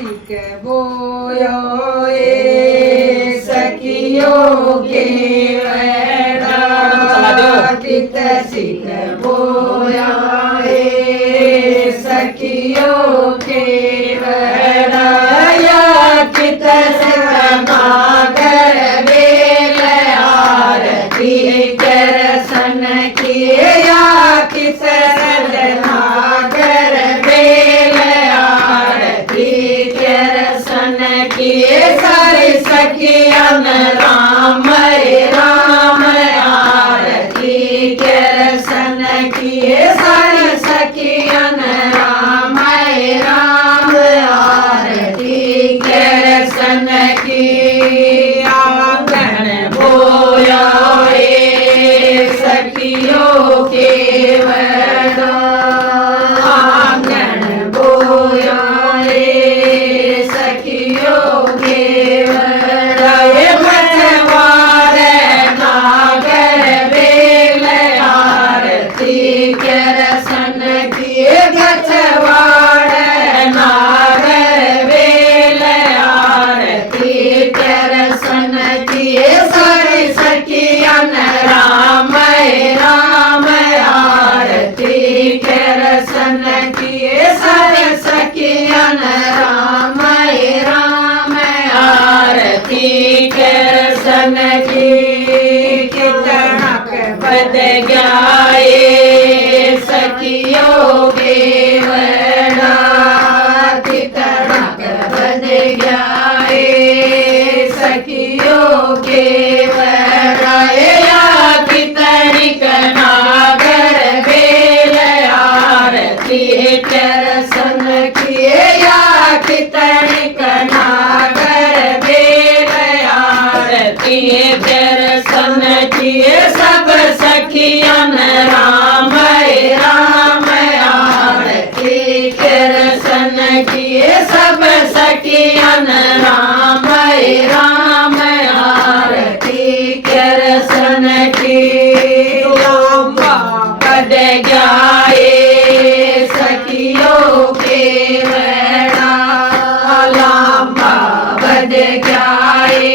सिक बोयो सखियो के कित सिक बोया सखियो के कित मागर बेल आरती करसन किए या किस नागर बेल आरती करसन किए सारी सखियन राम राम आरती करसन किए सारी सखियन राम राम आरती करसन की आंगन बोया सखियों के वड़ा आंगन बोया सखियों के वड़ा मछवार नागर बेल आरती करसन किए गछवाड़ नागर बेल आरती करसन किए सारी सखियन राम राम आरती करसन किए सारी सखियन राम राम आरती करसन की कितनक बद गए सखियों के वड़ा कितनक बद गए सखियों के वड़ा कितनिक नागर बेल आरती करसन किए या कितनिक नागर बेल आरती करसन किए सब सखियन राम राम आरती करसन किए सब सखियन राम राम आरती करसन की लंबा बद गए सखियों के वड़ा लंबा बद गए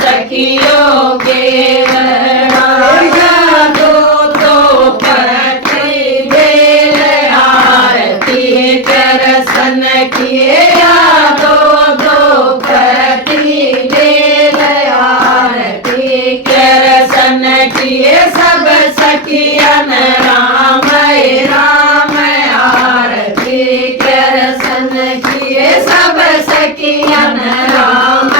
सखियों के वड़ा दो पति बेल आरती करसन किए दो पति बेल आरती करसन किए सब सखियन राम राम आरती करसन किए सब सखियन राम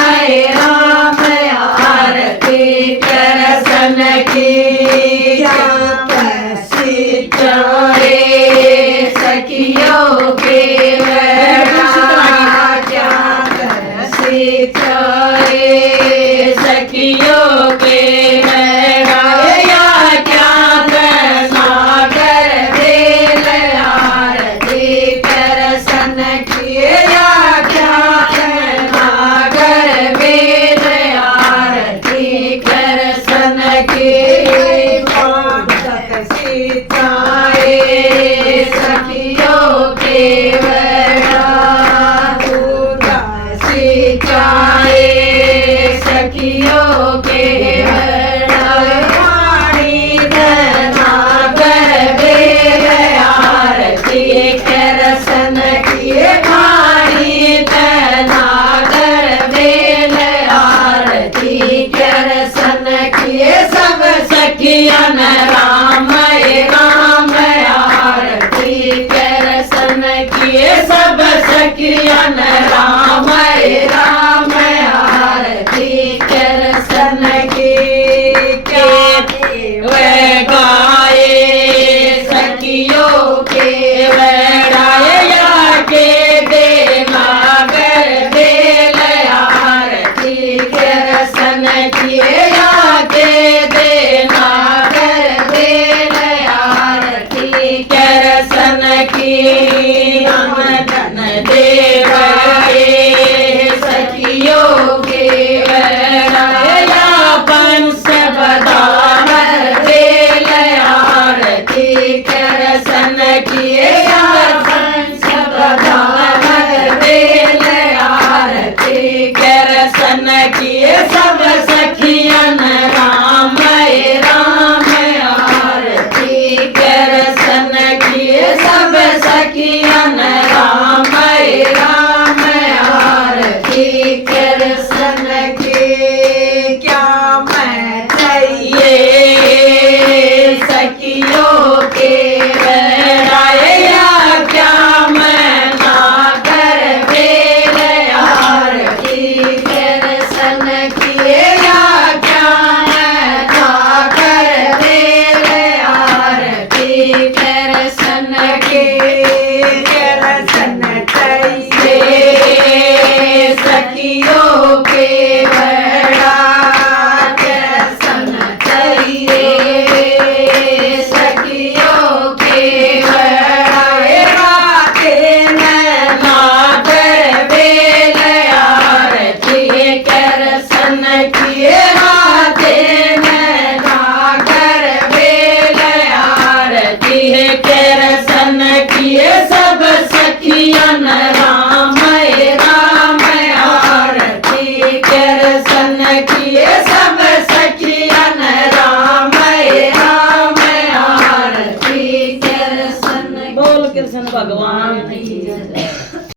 राम आरती करसन की सितारे सखियों के वड़ा सितारे सखियों के वड़ा नागर बेल आरती करसन किए नागर बेल आरती करसन की सीताए सखियों के वड़ा दुर्गा सीताए सखियों के वड़ा नागर बेल आरती करसन किए नागर बेल आरती करसन किए सब सखियन राम राम आरती करसन किए सब सखियन राम राम आरती करसन की वे गाए सखियों के वड़ाया के दे नागर बेल आरती करसन किए के दे नागर बेल आरती करसन की धन देवाए सखियों भगवान